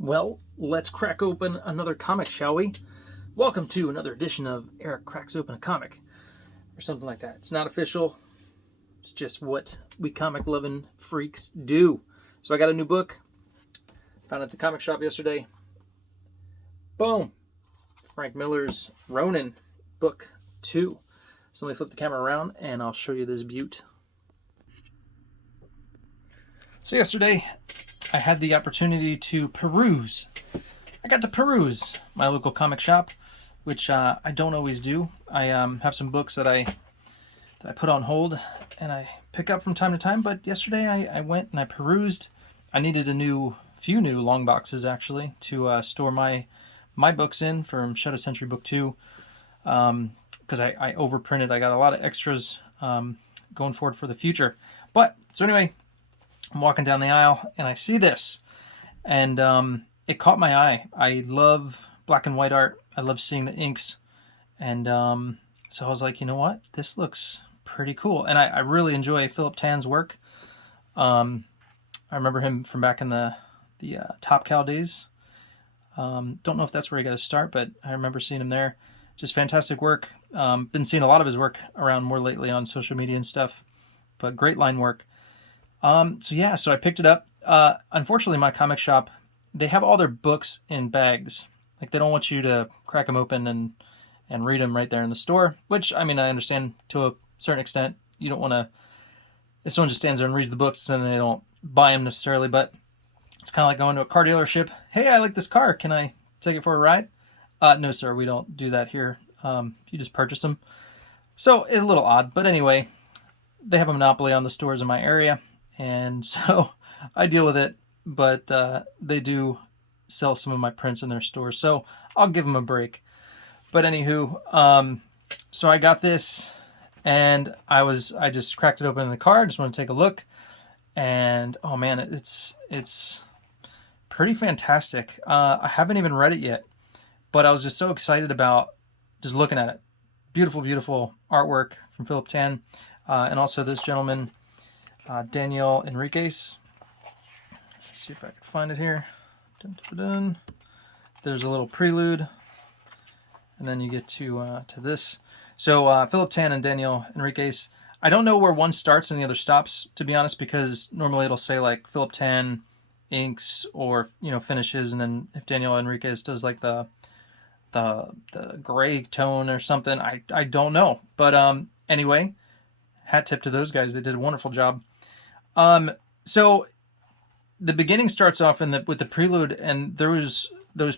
Well, let's crack open another comic, shall we? Welcome to another edition of Eric Cracks Open a Comic, or something like that. It's not official, it's just what we comic-loving freaks do. So I got a new book, found it at the comic shop yesterday. Boom! Frank Miller's Ronin, book 2. So let me flip the camera around and I'll show you this beaut. So yesterday, I had the opportunity to peruse. I got to peruse my local comic shop, which I don't always do. I have some books that I put on hold and I pick up from time to time. But yesterday I went and I perused. I needed a few new long boxes actually to store my books in from Shadow Sentry book 2 because I overprinted. I got a lot of extras going forward for the future. So anyway, I'm walking down the aisle and I see this, and it caught my eye. I love black and white art. I love seeing the inks, and so I was like, you know what? This looks pretty cool, and I really enjoy Philip Tan's work. I remember him from back in the Top Cow days. Don't know if that's where he got his start, but I remember seeing him there. Just fantastic work. Been seeing a lot of his work around more lately on social media and stuff, but great line work. So I picked it up. Unfortunately, my comic shop, they have all their books in bags. Like, they don't want you to crack them open and read them right there in the store, which, I mean, I understand to a certain extent. You don't want to, if someone just stands there and reads the books, then they don't buy them necessarily, but it's kind of like going to a car dealership. Hey, I like this car. Can I take it for a ride? No, sir, we don't do that here. You just purchase them. So it's a little odd, but anyway, they have a monopoly on the stores in my area. And so I deal with it, but they do sell some of my prints in their stores, so I'll give them a break. But anywho, so I got this, and I just cracked it open in the car. I just want to take a look, and oh man, it's pretty fantastic. I haven't even read it yet, but I was just so excited about just looking at it. Beautiful, beautiful artwork from Philip Tan, and also this gentleman. Daniel Enriquez. Let's see if I can find it here. Dun, dun, dun. There's a little prelude, and then you get to this. So Philip Tan and Daniel Enriquez. I don't know where one starts and the other stops, to be honest, because normally it'll say like Philip Tan inks or finishes, and then if Daniel Enriquez does like the gray tone or something, I don't know. But anyway, hat tip to those guys. They did a wonderful job. So the beginning starts off with the prelude, and those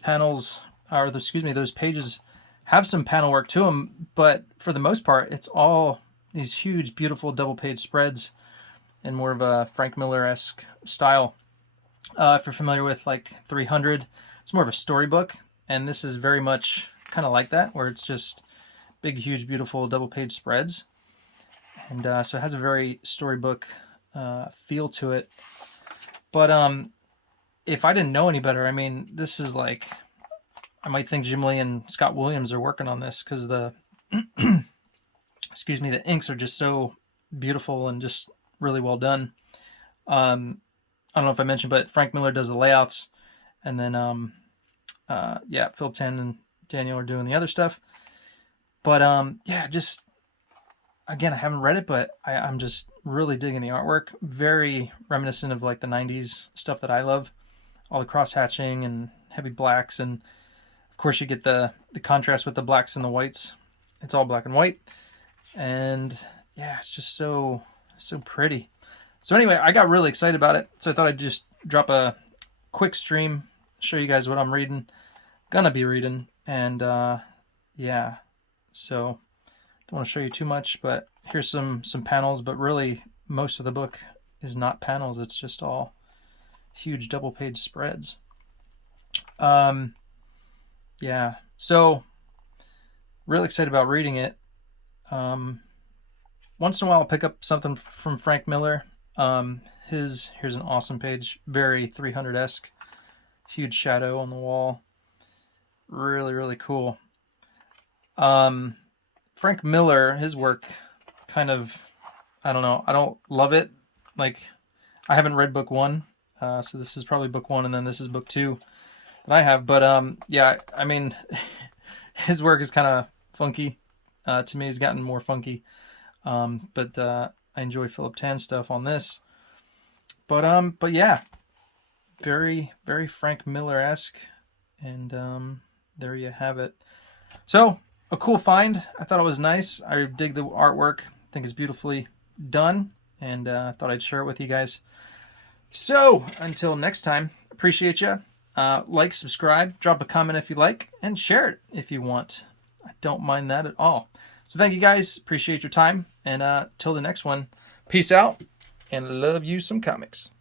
panels, or those pages have some panel work to them, but for the most part, it's all these huge, beautiful double page spreads in more of a Frank Miller-esque style. If you're familiar with like 300, it's more of a storybook, and this is very much kind of like that, where it's just big, huge, beautiful double page spreads. And so it has a very storybook feel to it. But if I didn't know any better, I mean, this is like, I might think Jim Lee and Scott Williams are working on this, because the the inks are just so beautiful and just really well done. I don't know if I mentioned, but Frank Miller does the layouts, and then Phil Tan and Daniel are doing the other stuff. But just again, I haven't read it, but I'm just really digging the artwork. Very reminiscent of like the 90s stuff that I love. All the cross-hatching and heavy blacks, and of course you get the contrast with the blacks and the whites. It's all black and white, and yeah, it's just so pretty. So anyway, I got really excited about it, so I thought I'd just drop a quick stream, show you guys what I'm gonna be reading, and so don't want to show you too much, but here's some panels, but really most of the book is not panels. It's just all huge double page spreads. So really excited about reading it. Once in a while I'll pick up something from Frank Miller. Here's an awesome page, very 300-esque, huge shadow on the wall. Really, really cool. Frank Miller, his work kind of, I don't know, I don't love it. Like, I haven't read book 1, so this is probably book 1, and then this is book 2. that I have. But yeah, I mean, his work is kind of funky. To me, he's gotten more funky. But I enjoy Philip Tan stuff on this. But yeah, very very Frank Miller-esque, and there you have it. So a cool find. I thought it was nice. I dig the artwork. I think it's beautifully done, and thought I'd share it with you guys. So until next time, appreciate you. Like, subscribe, drop a comment if you like, and share it if you want. I don't mind that at all. So thank you guys. Appreciate your time. And till the next one, peace out and love you some comics.